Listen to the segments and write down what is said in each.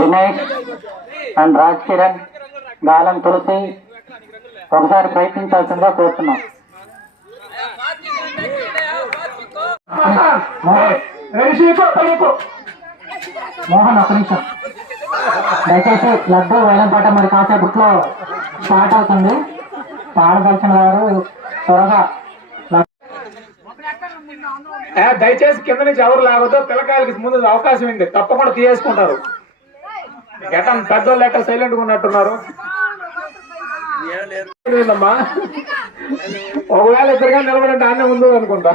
Dinesh and Raj Kiran, గాలం తులసి ఒకసారి ప్రయత్నించాల్సిందిగా కోరుతున్నాం. మోహన్ ఒక నిమిషం దయచేసి లడ్డు వేలం పాట మరి కాసేపట్లో స్టార్ట్ అవుతుంది. పాడదలసిన వారు త్వరగా దయచేసి కింద నుంచి ఎవరు లాగొద్దు. పిల్లకాయలకి ముందు అవకాశం ఉంది, తప్పకుండా తీసేసుకుంటారు. గతం పెద్దోళ్ళు లెక్క సైలెంట్ గా ఉన్నట్టున్నారు. ఒకవేళ ఇద్దరుగా నిలబడంటే ఆనే ముందు అనుకుంటా.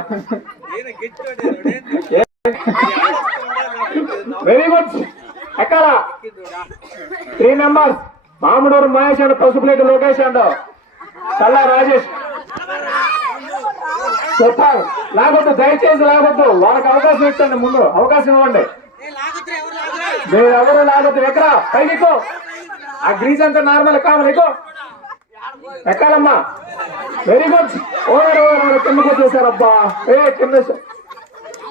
Very good. ఎక్కడ 3 members Mamiduru Mahesh and Pasupuleti Lokesh and Challa Rajesh చెప్పారు. లాగొద్దు, దయచేసి లాగొద్దు. వాళ్ళకి అవకాశం ఇచ్చండి, ముందు అవకాశం ఇవ్వండి. మీరు ఎవరు లాగొద్దు. ఎక్కడ పైకి ఆ గ్రీజ్ అంతా నార్మల్ కావాలి. ఎక్కాలమ్మా. Very good. ఓవర్ కిందకు వచ్చేసారబ్బా. కింద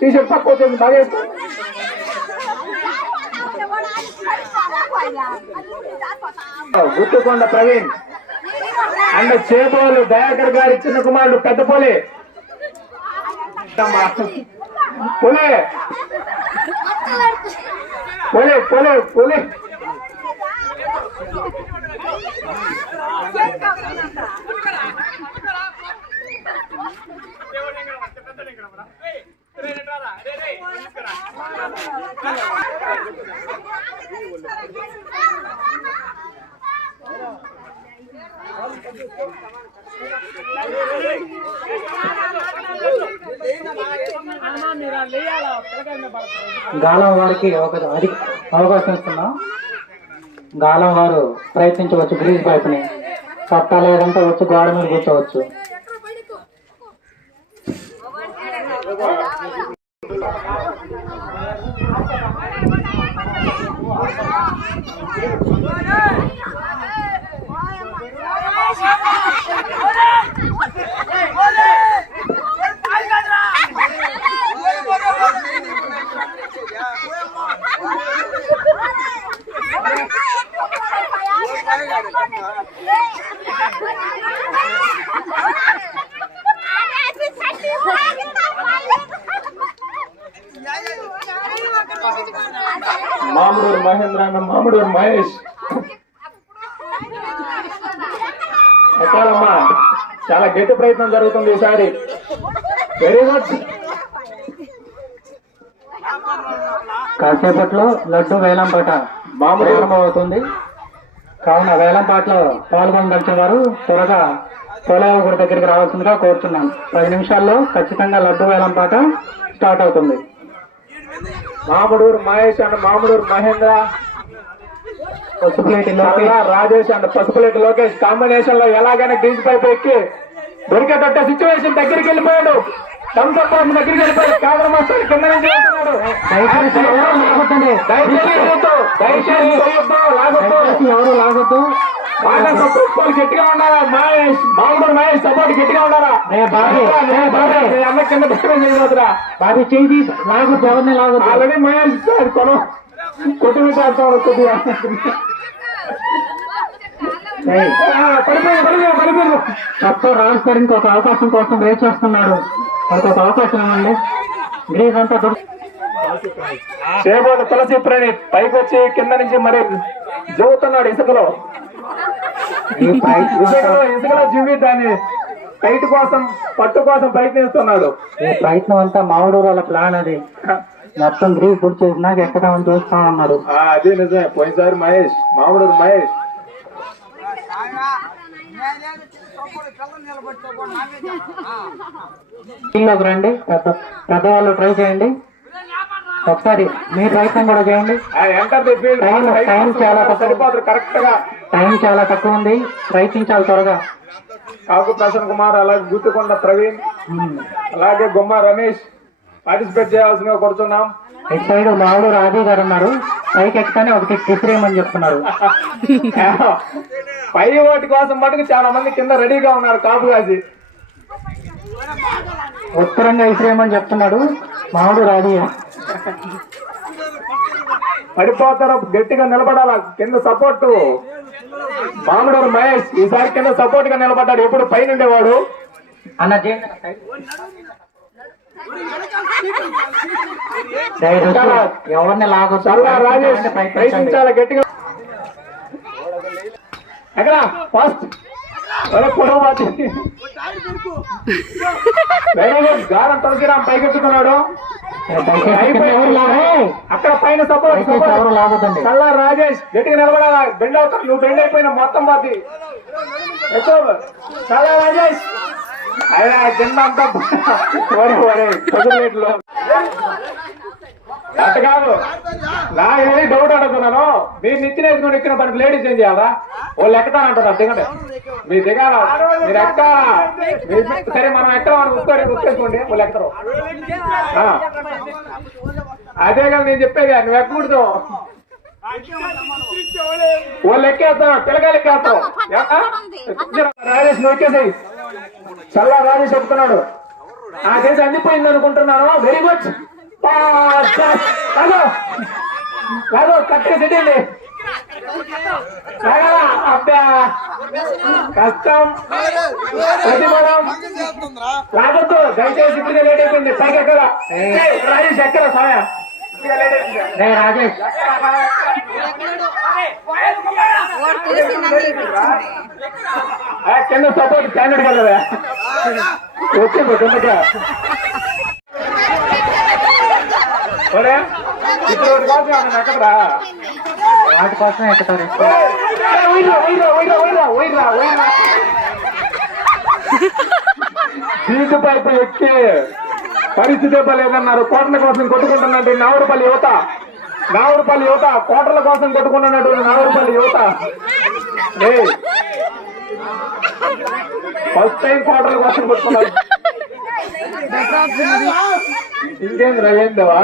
టీషర్ట్ తక్కువ వచ్చేసి బాగా వేసుకో. గుర్తుకొండ ప్రవీణ్ అండ్ చేపోలు దయాకర్ గారి చిన్న కుమారుడు పెద్దపోలే పోలే పోలే పోలే పోలే. గాలం వారికి అవకాశం ఇస్తున్నాం. గాలం వారు ప్రయత్నించవచ్చు. గ్రీజ్ పైప్ ని పట్టాలేదంటే వచ్చి గోడ మీద కూర్చోవచ్చు. మామిడూరు మహేంద్ర అన్న మామిడూరు మహేష్. ఎక్కాలమ్మా. చాలా గట్టి ప్రయత్నం జరుగుతుంది ఈసారి. Very good. కాసేపట్లో లడ్డు వేలం పాట ప్రారంభమవుతుంది. కావున వేలం పాటలో పాల్గొనదలిచిన వారు త్వరగా తొలగుడి దగ్గరికి రావాల్సిందిగా కోరుతున్నాను. 10 నిమిషాల్లో ఖచ్చితంగా లడ్డు వేలం పాట స్టార్ట్ అవుతుంది. Mamiduru Mahesh and Mamiduru Mahendra, Pasupuleti Rajesh and Pasupuleti Lokesh combination లో ఎలాగైనా గ్రీజ్ పైపు ఎక్కి దొరికేటట్టే సిచ్యువేషన్ దగ్గరికి వెళ్ళిపోయాడు. తంతపాటు దగ్గరికి వెళ్ళిపోయాడు. కాదర్ మాస్టర్ కింద నుంచి వెళ్తున్నాడు. ఎవరు లాగొద్దు. బాగా సపోర్ట్ గట్టిగా ఉండాలా. మహేష్ మామిడూరు మహేష్ సపోర్ట్ గట్టిగా ఉండాలా. అన్న కింద చేయబోతురా. బాబీ చేయి లాగొద్దు. ఎవరిని లాగొద్దు. ఆల్రెడీ మహేష్ సార్ కొను కొట్టు పెట్టాడు కొద్దిగా. మొత్తం రాజ్ గారు ఇంకొక అవకాశం కోసం వెయిట్ చేస్తున్నాడు. వాళ్ళకి ఒక అవకాశం ఇవ్వండి. గ్రీజ్ అంతా చేబోదు తులసి ప్రణీత్ పైకి వచ్చి కింద నుంచి మరి జరుగుతున్నాడు. ఇసుకలో జీవితాన్ని టైట్ కోసం పట్టు కోసం ప్రయత్నిస్తున్నాడు. ఈ ప్రయత్నం అంతా మామిడూరు వాళ్ళ ప్లాన్. అది మొత్తం గ్రీజ్ గుర్తు చేసినాక ఎక్కడమని చూస్తా ఉన్నారు. అదే నిజమే. పోయినసారి మహేష్ మామిడూరు మహేష్ లోకి రండి. పెద్దవాళ్ళు ట్రై చేయండి. ఒకసారి మీ ప్రయత్నం కూడా చేయండి. టైం చాలా తక్కువ ఉంది. ప్రయత్నించాలి త్వరగా. కాకు ప్రసన్న కుమార్, అలాగే గుర్తుకొండ ప్రవీణ్, అలాగే గుమ్మ రమేష్ పార్టిసిపేట్ చేయాల్సిందిగా కోరుతున్నాం. ఇటు సైడ్ మామిడూరు రాజు గారు ఉన్నారు. పైకి ఎక్కనే ఒకటి కిసిరేయమని చెప్తున్నారు. పై ఓటు కోసం మటుకు చాలా మంది కింద రెడీగా ఉన్నారు. కాపు కాసి ఉత్తరంగా ఇసిరేయమని చెప్తున్నాడు మామిడి రాజయ్య. పడిపోతారు, గట్టిగా నిలబడాల. కింద సపోర్ట్ మామిడూరు మహేష్ ఈసారి కింద సపోర్ట్ గా నిలబడ్డాడు. ఎప్పుడు పైన ఉండేవాడు. అన్న ఎవరిని లాగొచ్చు. చల్లా రాజేష్ ప్రయత్నించాలి గట్టిగా. ఎక్కడ ఫస్ట్ గారం తులసిరాం పైకెత్తుకున్నాడు. అక్కడ పైన సపోర్ట్ ఎవరు లాగొద్దండి. చల్లా రాజేష్ గట్టిగా నిలబడాలా. బెండ్ అవుతావు, నువ్వు బెండ్ అయిపోయినా మొత్తం పోద్ది. ఎక్కువ చల్లా రాజేష్ ఆయన కింద అంతా చదువులేట్లో అట్ట కాదు. నా ఏది డౌట్ అడుగుతున్నాను. మీరు నిచ్చిన వేసుకొని ఎక్కిన పనికి లేడీస్ ఏం చేయాలా? వాళ్ళు ఎక్కతానంటున్నారు. దిగండి, మీరు దిగాల, మీరు ఎక్కాలా. సరే మనం ఎక్కడం ఉక్కేసుకోండి, వాళ్ళు ఎక్కరు. అదే కదా నేను చెప్పేది, నువ్వు ఎక్కకూడదు. వాళ్ళు ఎక్కేస్తాం, పిల్లకాయలు ఎక్కేస్తాం. రాజేష్ నువ్వు ఎక్కేసాయి. చల్లా రాజేష్ చెప్తున్నాడు. ఆ చేసి అందిపోయింది అనుకుంటున్నాను. Very good. కాదు కట్టేసేటండి. అబ్బా కష్టం ప్రతిఫలం రావద్దు. దయచేసి ఇప్పుడే లేట్ అయిపోయింది. పైకి ఎక్కరా రాజేష్, ఎక్కరా సాయ రాజేష్. కింద సపోర్ట్ క్యాండిడేట్ కదా వచ్చింది కిందగా. ఇప్పుడు ఎక్కడరా వాటి కోసం ఎక్కుతారు. సీటు పైపు ఎక్కి పరిస్థితి లేదన్నారు. కోటల కోసం కొట్టుకుంటున్నట్టు నావురుపల్లి యువత కోటల కోసం కొట్టుకుంటున్నట్టు నావురుపల్లి యువత. ఫస్ట్ టైం కోటల కోసం కొట్టుకున్నారు. ఇంకేంద్రా ఏందవా?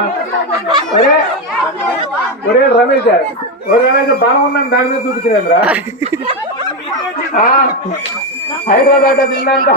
ఒరే రమేష్ బాగా ఉందని దాని మీద చూపించినేంద్రా. హైదరాబాద్ తిందంతా